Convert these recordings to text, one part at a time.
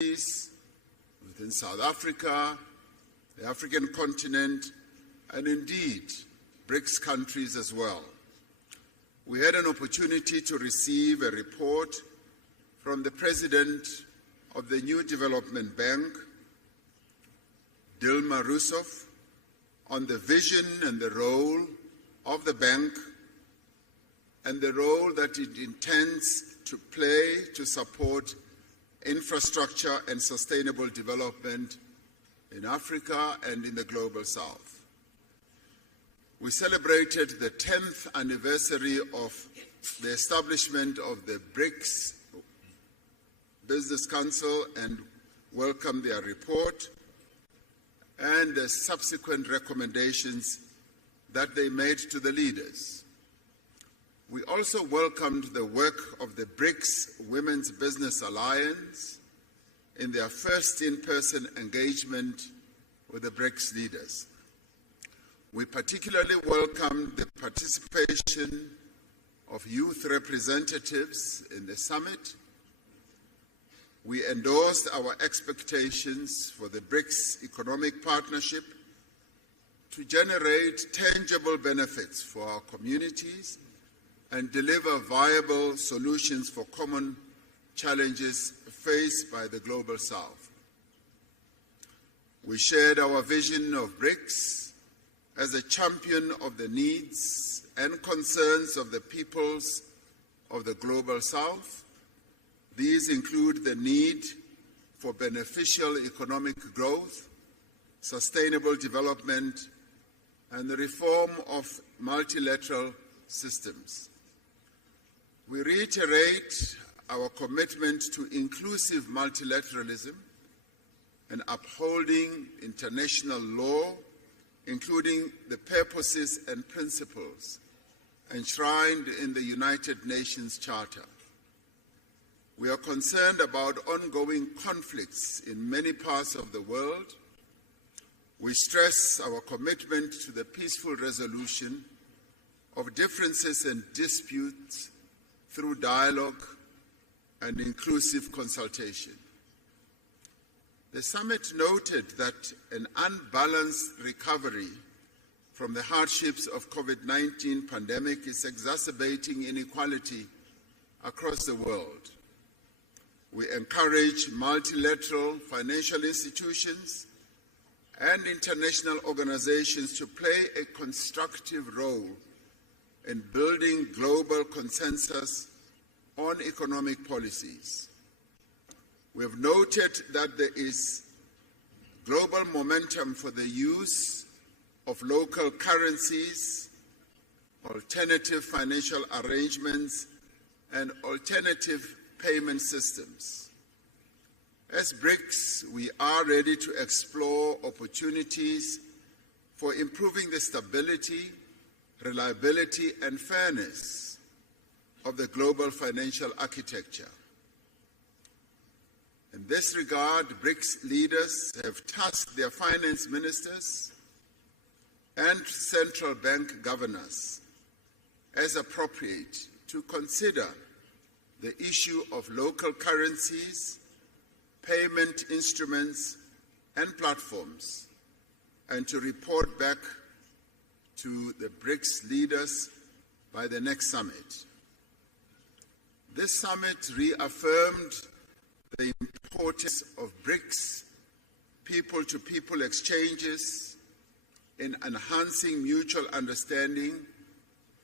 within South Africa, the African continent, and indeed BRICS countries as well. We had an opportunity to receive a report from the President of the New Development Bank, Dilma Rousseff, on the vision and the role of the bank and the role that it intends to play to support infrastructure and sustainable development in Africa and in the Global South. We celebrated the 10th anniversary of the establishment of the BRICS Business Council and welcomed their report and the subsequent recommendations that they made to the leaders. We also welcomed the work of the BRICS Women's Business Alliance in their first in-person engagement with the BRICS leaders. We particularly welcomed the participation of youth representatives in the summit. We endorsed our expectations for the BRICS economic partnership to generate tangible benefits for our communities and deliver viable solutions for common challenges faced by the Global South. We shared our vision of BRICS as a champion of the needs and concerns of the peoples of the Global South. These include the need for beneficial economic growth, sustainable development, and the reform of multilateral systems. We reiterate our commitment to inclusive multilateralism and upholding international law, including the purposes and principles enshrined in the United Nations Charter. We are concerned about ongoing conflicts in many parts of the world. We stress our commitment to the peaceful resolution of differences and disputes through dialogue and inclusive consultation. The summit noted that an unbalanced recovery from the hardships of COVID-19 pandemic is exacerbating inequality across the world. We encourage multilateral financial institutions and international organizations to play a constructive role in building global consensus on economic policies. We have noted that there is global momentum for the use of local currencies, alternative financial arrangements, and alternative payment systems. As BRICS, we are ready to explore opportunities for improving the stability, reliability, and fairness of the global financial architecture. In this regard, BRICS leaders have tasked their finance ministers and central bank governors, as appropriate, to consider the issue of local currencies, payment instruments, and platforms, and to report back to the BRICS leaders by the next summit. This summit reaffirmed the importance of BRICS people-to-people exchanges in enhancing mutual understanding,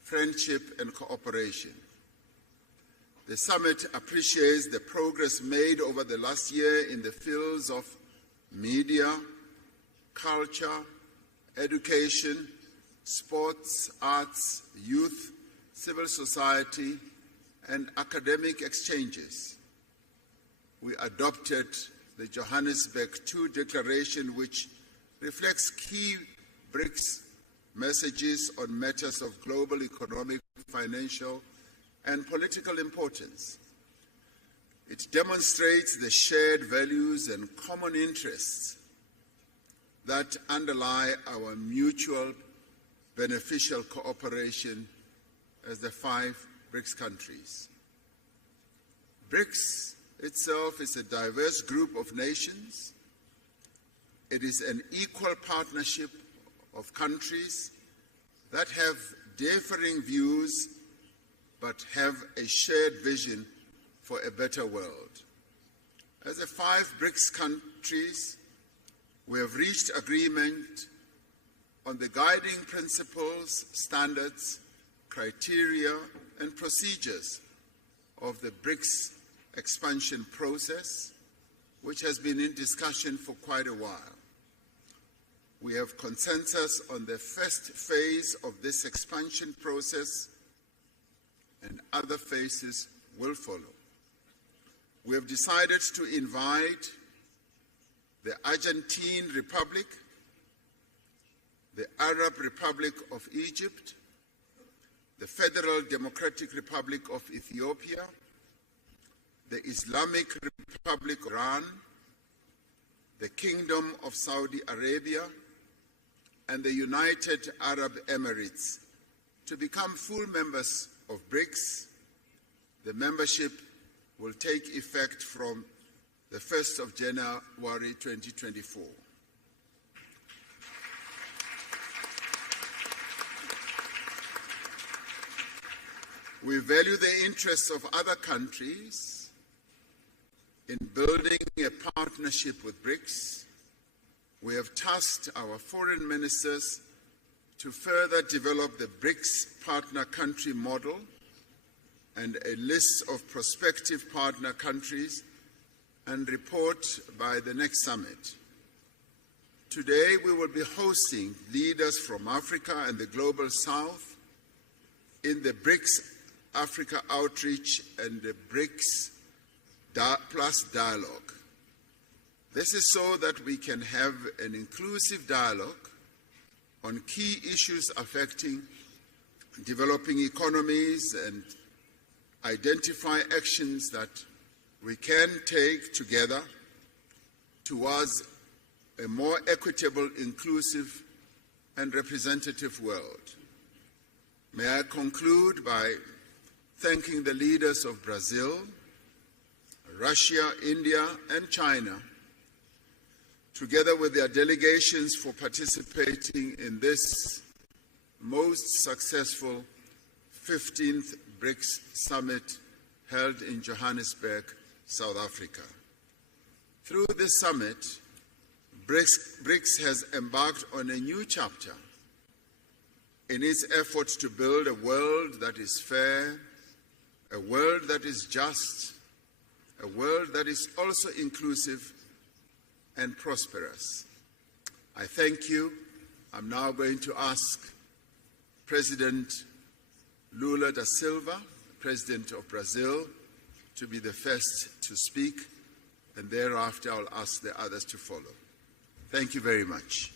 friendship, and cooperation. The summit appreciates the progress made over the last year in the fields of media, culture, education, sports, arts, youth, civil society, and academic exchanges. We adopted the Johannesburg II Declaration, which reflects key BRICS messages on matters of global economic, financial, and political importance. It demonstrates the shared values and common interests that underlie our mutual beneficial cooperation as the 5 BRICS countries. BRICS itself is a diverse group of nations. It is an equal partnership of countries that have differing views but have a shared vision for a better world. As the 5 BRICS countries, we have reached agreement on the guiding principles, standards, criteria, and procedures of the BRICS expansion process, which has been in discussion for quite a while. We have consensus on the first phase of this expansion process, and other phases will follow. We have decided to invite the Argentine Republic, the Arab Republic of Egypt, the Federal Democratic Republic of Ethiopia, the Islamic Republic of Iran, the Kingdom of Saudi Arabia, and the United Arab Emirates to become full members of BRICS. The membership will take effect from the 1st of January 2024. We value the interests of other countries in building a partnership with BRICS. We have tasked our foreign ministers to further develop the BRICS partner country model and a list of prospective partner countries and report by the next summit. Today, we will be hosting leaders from Africa and the Global South in the BRICS Africa Outreach and the BRICS Plus Dialogue. This is so that we can have an inclusive dialogue on key issues affecting developing economies and identify actions that we can take together towards a more equitable, inclusive, and representative world. May I conclude by thanking the leaders of Brazil, Russia, India, and China, together with their delegations, for participating in this most successful 15th BRICS Summit held in Johannesburg, South Africa. Through this summit, BRICS has embarked on a new chapter in its efforts to build a world that is fair, a world that is just, a world that is also inclusive and prosperous. I thank you. I'm now going to ask President Lula da Silva, President of Brazil, to be the first to speak, and thereafter I'll ask the others to follow. Thank you very much.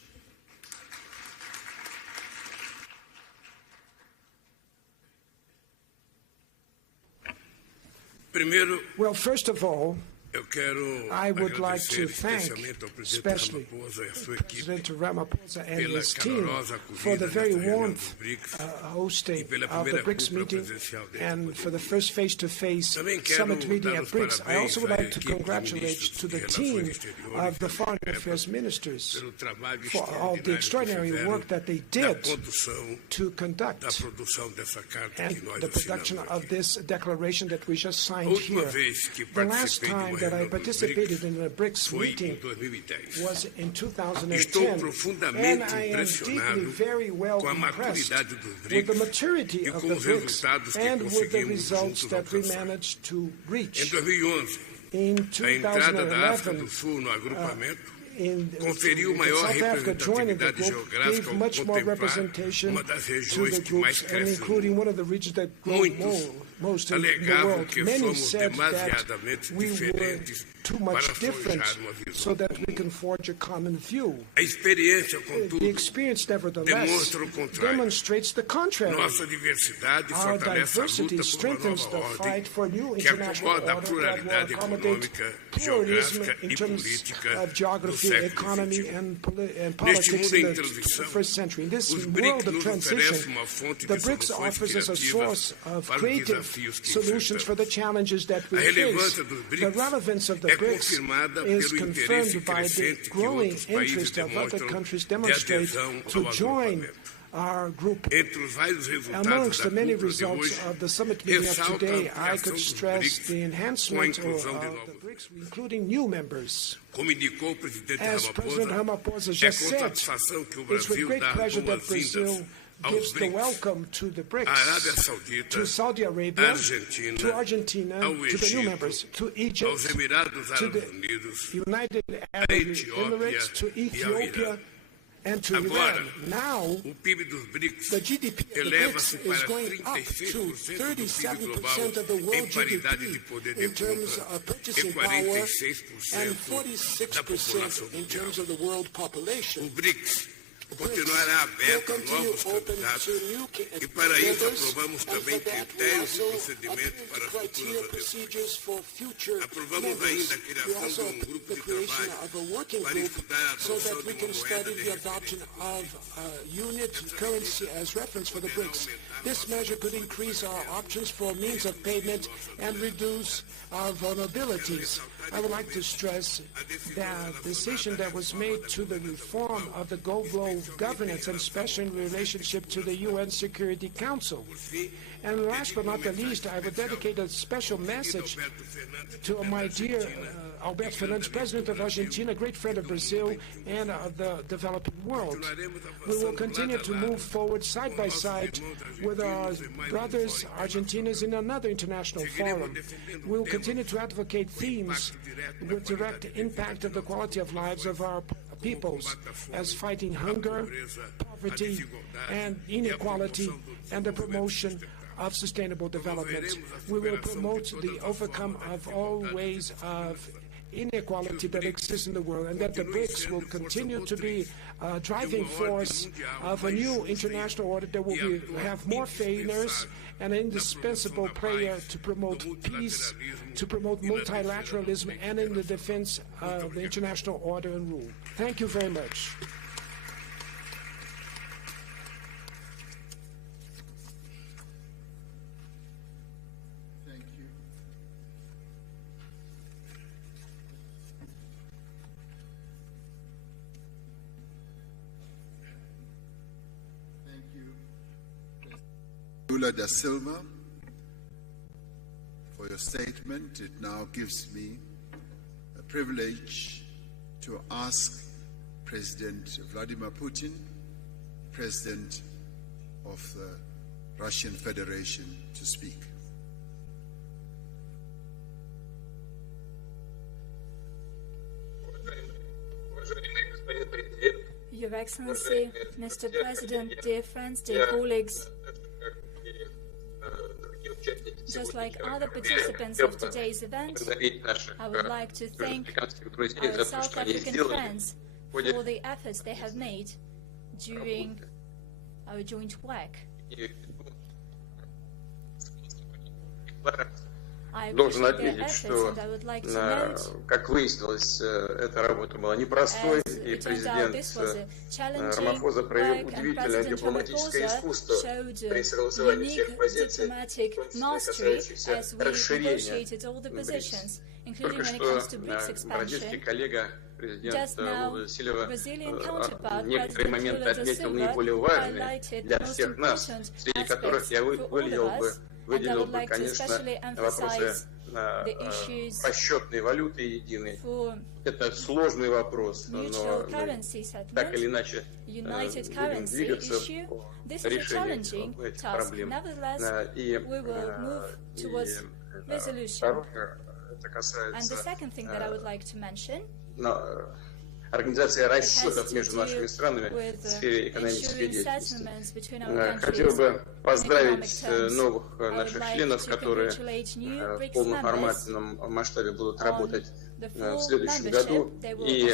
Well, first of all, I would like to thank especially President Ramaphosa and his team for the very warm hosting of the BRICS meeting and for the first face-to-face summit meeting at BRICS. I also would like to congratulate to the team of the foreign affairs ministers for all the extraordinary work that they did to conduct and the production of this declaration that we just signed here. The last time that I participated in a BRICS meeting was in 2010, and I am deeply, very well impressed with the maturity of the BRICS and with the results that we managed to reach. In 2011, South Africa joining the group gave much more representation to the groups, and including one of the regions that grew most in the world. Many said that we were too much different so that we can forge a common view. The experience, nevertheless, demonstrates the contrary. Our diversity strengthens the fight for a new international order that will accommodate pluralism in terms of geography, economy, and politics in the 21st century. In this world of transition, the BRICS offers us a source of creative solutions for the challenges that we face. The relevance of the BRICS is confirmed by the growing interest of other countries demonstrate to join our group. Amongst the many results of the summit meeting of today, I could stress the enhancement of the BRICS, including new members. As President Ramaphosa just said, it's with great pleasure that Brazil gives the welcome to the BRICS, to Saudi Arabia, to Argentina, to the new members, to Egypt, to the United Arab Emirates, to Ethiopia, and to Iran. Now, the GDP of the BRICS is going up to 37% of the world GDP in terms of purchasing power and 46% in terms of the world population. Continuará aberto a novos candidatos e para isso aprovamos também critérios e procedimentos para futuras adesões. Aprovamos ainda a criação de grupo de trabalho para estudar a adoção de uma moeda de referência. Unit currency as reference for the BRICS. This measure could increase our options for means of payment and reduce our vulnerabilities. I would like to stress that the decision that was made to the reform of the global governance, and especially in relationship to the UN Security Council. And last but not the least, I would dedicate a special message to my dear Alberto Fernandes, President of Argentina, a great friend of Brazil and of the developing world. We will continue to move forward side by side with our brothers Argentinians in another international forum. We will continue to advocate themes with direct impact of the quality of lives of our peoples, as fighting hunger, poverty, and inequality, and the promotion of sustainable development. We will promote the overcome of all ways of inequality that exists in the world, and that the BRICS will continue to be a driving force of a new international order that will have more fairness and an indispensable player to promote peace, to promote multilateralism, and in the defense of the international order and rule. Thank you very much. Lula da Silva, for your statement. It now gives me a privilege to ask President Vladimir Putin, President of the Russian Federation, to speak. Your Excellency, Mr. President, dear friends, dear colleagues, just like other participants of today's event, I would like to thank our South African friends for the efforts they have made during our joint work. Должен отметить, что, как выяснилось, эта работа была непростой, и президент Рамапфоза проявил удивительное дипломатическое искусство при согласовании всех позиций, касающихся расширения. Только что бразильский коллега, президент Лула да Сильва, некоторые моменты отметил наиболее важные для всех нас, среди которых я выделил бы, конечно, вопросы расчетной валюты единой. Это сложный вопрос, но мы так или иначе будем двигаться по решению этих проблем. И второе, это касается организация расчетов между нашими странами в сфере экономической деятельности. Хотел бы поздравить новых наших членов, которые в полноформатном масштабе будут работать в следующем году. И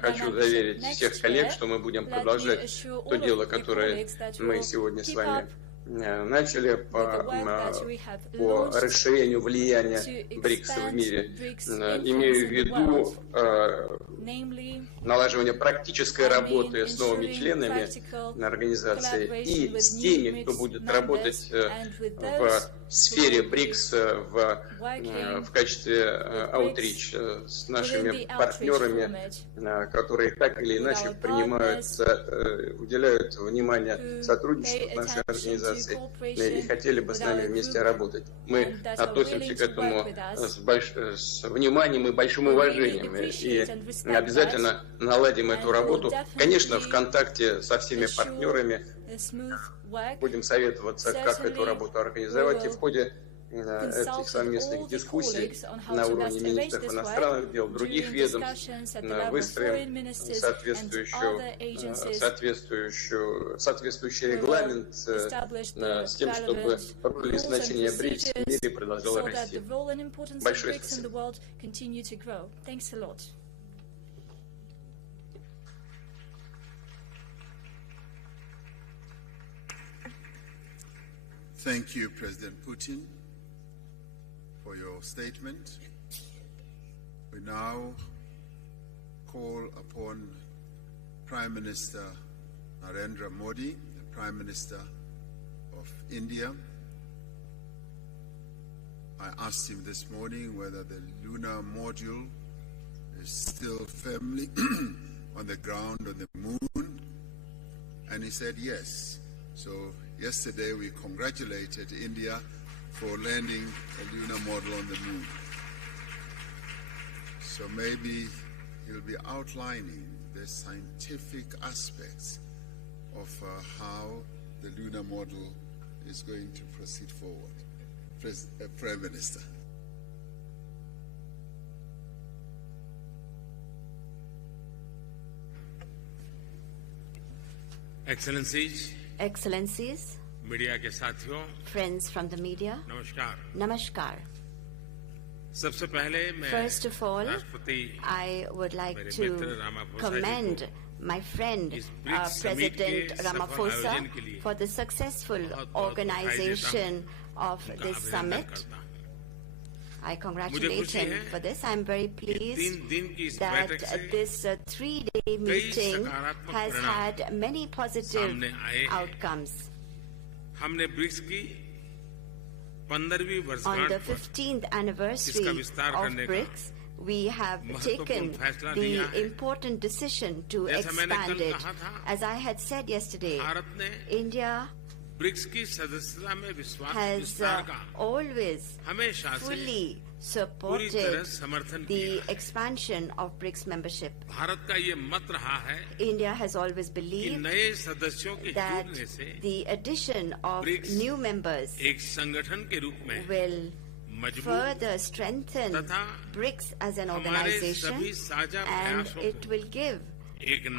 хочу заверить всех коллег, что мы будем продолжать то дело, которое мы сегодня с вами начали по расширению влияния БРИКС в мире. Имею в виду налаживания практической работы с новыми членами организации и с теми, кто будет работать в сфере БРИКС в качестве аутрич с нашими партнерами, которые так или иначе уделяют внимание сотрудничеству с нашей организацией и хотели бы с нами вместе работать. Мы относимся к этому с вниманием и большим уважением и обязательно наладим эту работу. Конечно, в контакте со всеми партнерами будем советоваться, как эту работу организовать, и в ходе этих совместных дискуссий на уровне министров иностранных дел, других ведомств выстроим соответствующий регламент с тем, чтобы роль и значение БРИКС в мире продолжало расти. Большое спасибо. Thank you, President Putin, for your statement. We now call upon Prime Minister Narendra Modi, the Prime Minister of India. I asked him this morning whether the lunar module is still firmly on the ground on the moon, and he said yes. So yesterday we congratulated India for landing a lunar model on the moon. So maybe he'll be outlining the scientific aspects of how the lunar model is going to proceed forward. Prime Minister. Excellencies, media के साथियों, friends from the media, Namaskar. सबसे पहले मैं First of all, I would like to commend my friend President Ramaphosa for the successful organization of this summit. I congratulate him for this. I'm very pleased that this three-day meeting has had many positive outcomes. On the 15th anniversary of BRICS, we have taken the important decision to expand it. As I had said yesterday, India has always fully supported the expansion of BRICS membership. India has always believed that the addition of new members will further strengthen BRICS as an organization, and it will give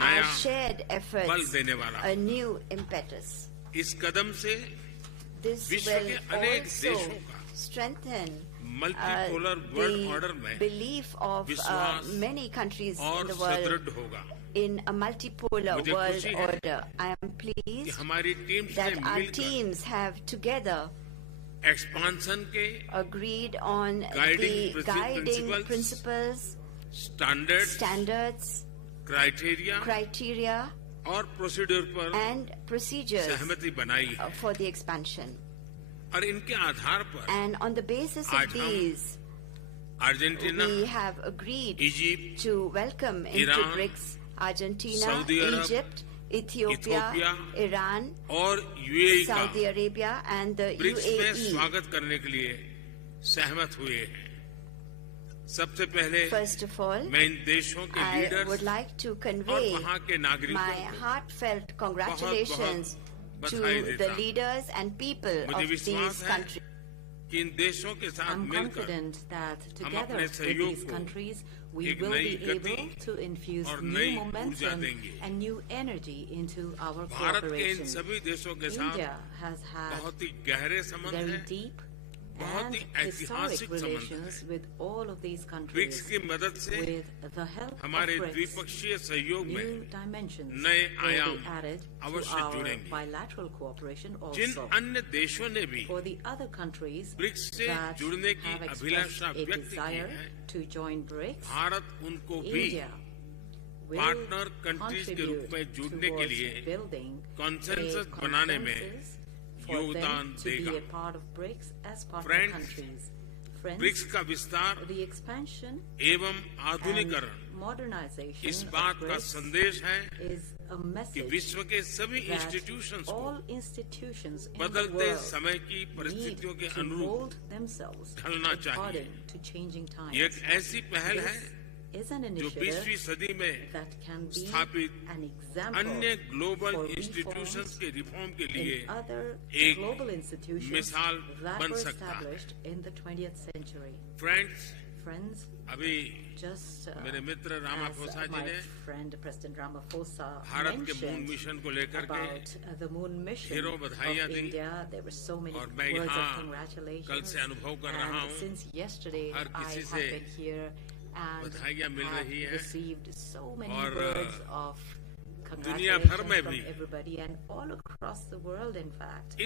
our shared efforts a new impetus. This will also strengthen the belief of many countries in the world in a multipolar world order. I am pleased that our teams have together agreed on the guiding principles, standards, criteria and procedures for the expansion. And on the basis of these, we have agreed to welcome into BRICS Argentina, Egypt, Ethiopia, Iran, Saudi Arabia and the UAE. First of all, I would like to convey my heartfelt congratulations to the leaders and people of these countries. I'm confident that together with these countries, we will be able to infuse new momentum and new energy into our cooperation. India has had very deep and historic relations with all of these countries. With the help of BRICS, new dimensions will be added to our bilateral cooperation also. For the other countries that have expressed a desire to join BRICS, India partner countries के रूप में जुड़ने के लिए consensus बनाने में योगदान देगा। फ्रेंड्स, ब्रिक्स का विस्तार एवं आधुनिकीकरण इस बात का संदेश है कि विश्व के सभी इंस्टीट्यूशंस को बदलते समय की परिस्थितियों के अनुरूप ढलना चाहिए। ये एक ऐसी पहल है जो 20वीं सदी में स्थापित अन्य ग्लोबल इंस्टीट्यूशंस के रिफॉर्म के लिए एक मिसाल बन सकता है। फ्रेंड्स, अभी मेरे मित्र रामाफोसा जी ने भारत के मून मिशन को लेकर के ढेरों बधाइयां दी और मैं यहाँ कल से अनुभव कर रहा हूँ हर किसी से बधाइयां मिल रही है और दुनिया भर में भी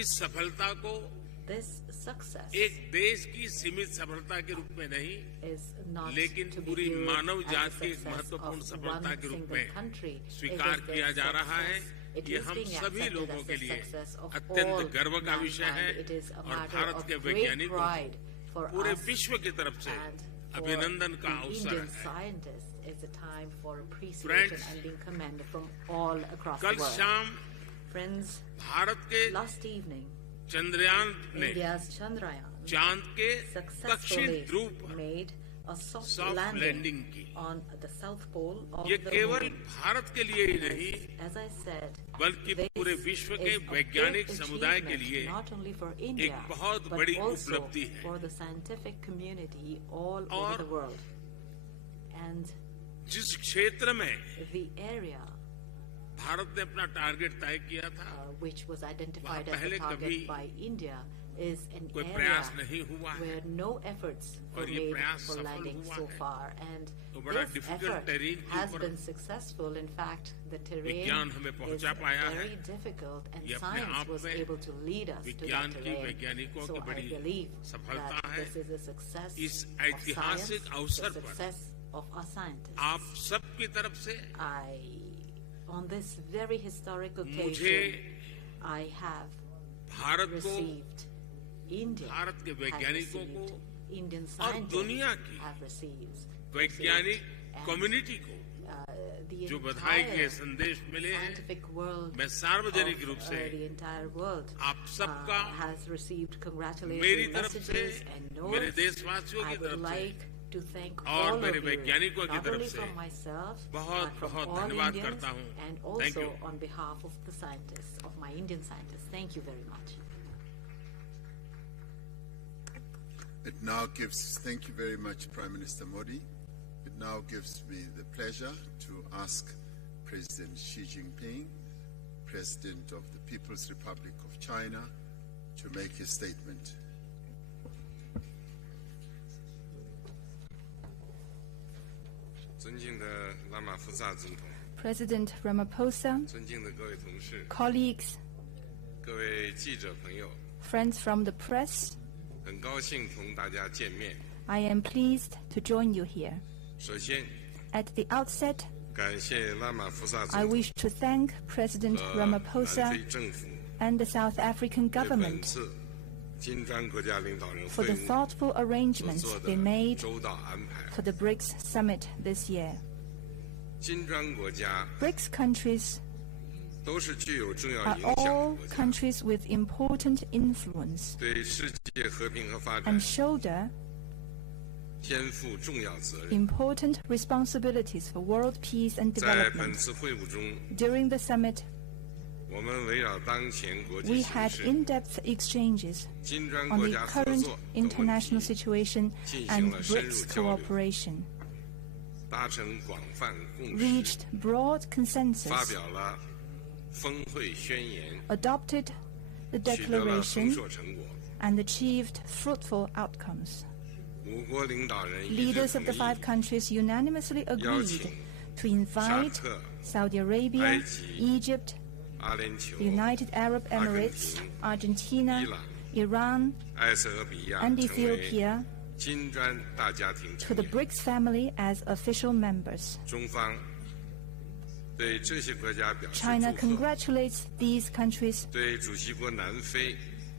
इस सफलता को एक देश की सीमित सफलता के रूप में नहीं लेकिन पूरी मानव जाति की एक महत्वपूर्ण सफलता के रूप में स्वीकार किया जा रहा है। ये हम सभी लोगों के लिए अत्यंत गर्व का विषय है और भारत के वैज्ञानिकों को पूरे विश्व की तरफ से अभिनंदन का अवसर है। कल शाम भारत के चंद्रयान ने चांद के दक्षिण ध्रुव पर सॉफ्ट लैंडिंग की। ये केवल भारत के लिए ही नहीं बल्कि पूरे विश्व के वैज्ञानिक समुदाय के लिए एक बहुत बड़ी उपलब्धि है। और जिस क्षेत्र में भारत ने अपना टारगेट तय किया था वहाँ पहले कभी कोई प्रयास नहीं हुआ है और ये प्रयास सफल हुआ है। तो बड़ा डिफिकल्ट टेरेन के ऊपर विज्ञान हमें पहुंचा पाया है। ये अपने आप में विज्ञान की वैज्ञानिकों की बड़ी सफलता है। इस ऐतिहासिक अवसर पर आप सबकी तरफ से On this very historic मुझे भारत को, भारत के वैज्ञानिकों को और दुनिया की वैज्ञानिक कम्युनिटी को जो बधाई के संदेश मिले हैं, मैं सार्वजनिक रूप से आप सबका मेरी तरफ से, मेरे देशवासियों की तरफ से और मेरे वैज्ञानिकों की तरफ से बहुत बहुत धन्यवाद करता हूँ। Thank you. On behalf of the scientists, of my Indian scientists, thank you very much. It now gives, thank you very much, Prime Minister Modi. It now gives me the pleasure to ask President Xi Jinping, President of the People's Republic of China, to make his statement. President Ramaphosa, colleagues, friends from the press, I am pleased to join you here. At the outset, I wish to thank President Ramaphosa and the South African government for the thoughtful arrangements they made for the BRICS summit this year. BRICS countries are all countries with important influence and shoulder important responsibilities for world peace and development. During the summit, we had in-depth exchanges on the current international situation and BRICS cooperation, reached broad consensus, adopted the declaration, and achieved fruitful outcomes. Leaders of the 5 countries unanimously agreed to invite Saudi Arabia, Egypt, the United Arab Emirates, Argentina, Iran, and Ethiopia to the BRICS family as official members. China congratulates these countries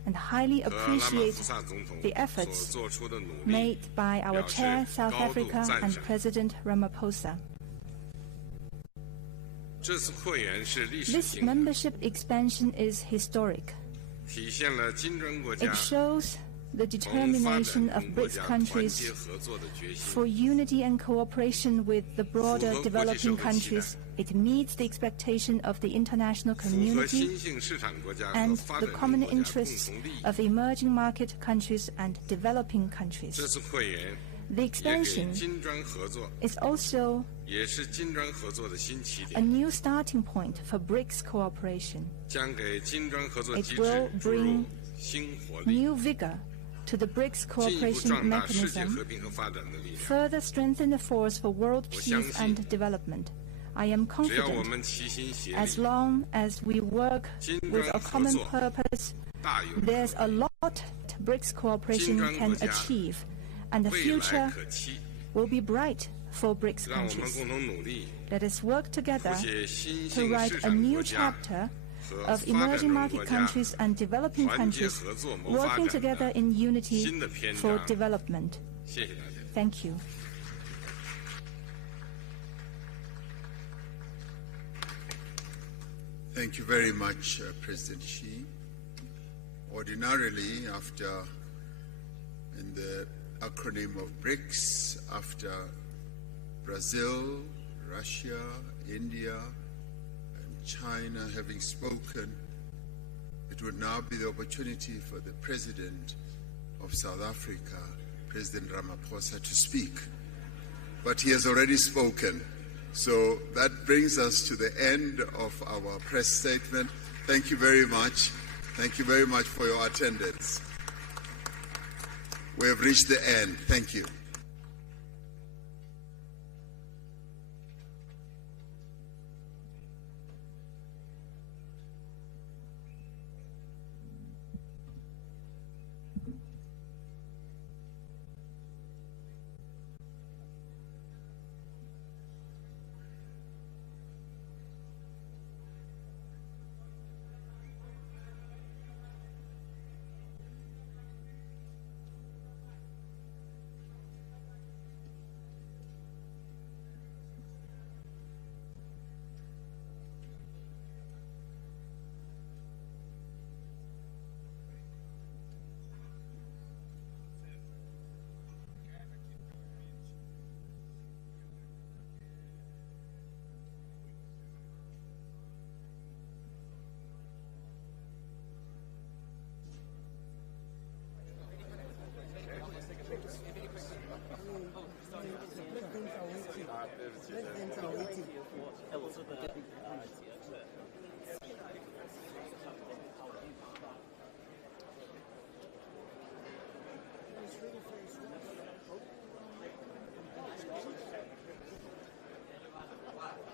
and highly appreciates the efforts made by our chair, South Africa, and President Ramaphosa. This membership expansion is historic. It shows the determination of BRICS countries for unity and cooperation with the broader developing countries. It meets the expectation of the international community and the common interests of emerging market countries and developing countries. The expansion is also a new starting point for BRICS cooperation. It will bring new vigor to the BRICS cooperation mechanism, further strengthen the force for world peace and development. I am confident, as long as we work with a common purpose, there's a lot BRICS cooperation can achieve, and the future will be bright for BRICS countries. Let us work together to write a new chapter of emerging market countries and developing countries working together in unity for development. Thank you. Thank you very much, President Xi. Ordinarily, in the acronym of BRICS, after Brazil, Russia, India, and China having spoken, it would now be the opportunity for the President of South Africa, President Ramaphosa, to speak. But he has already spoken. So that brings us to the end of our press statement. Thank you very much. Thank you very much for your attendance. We have reached the end. Thank you.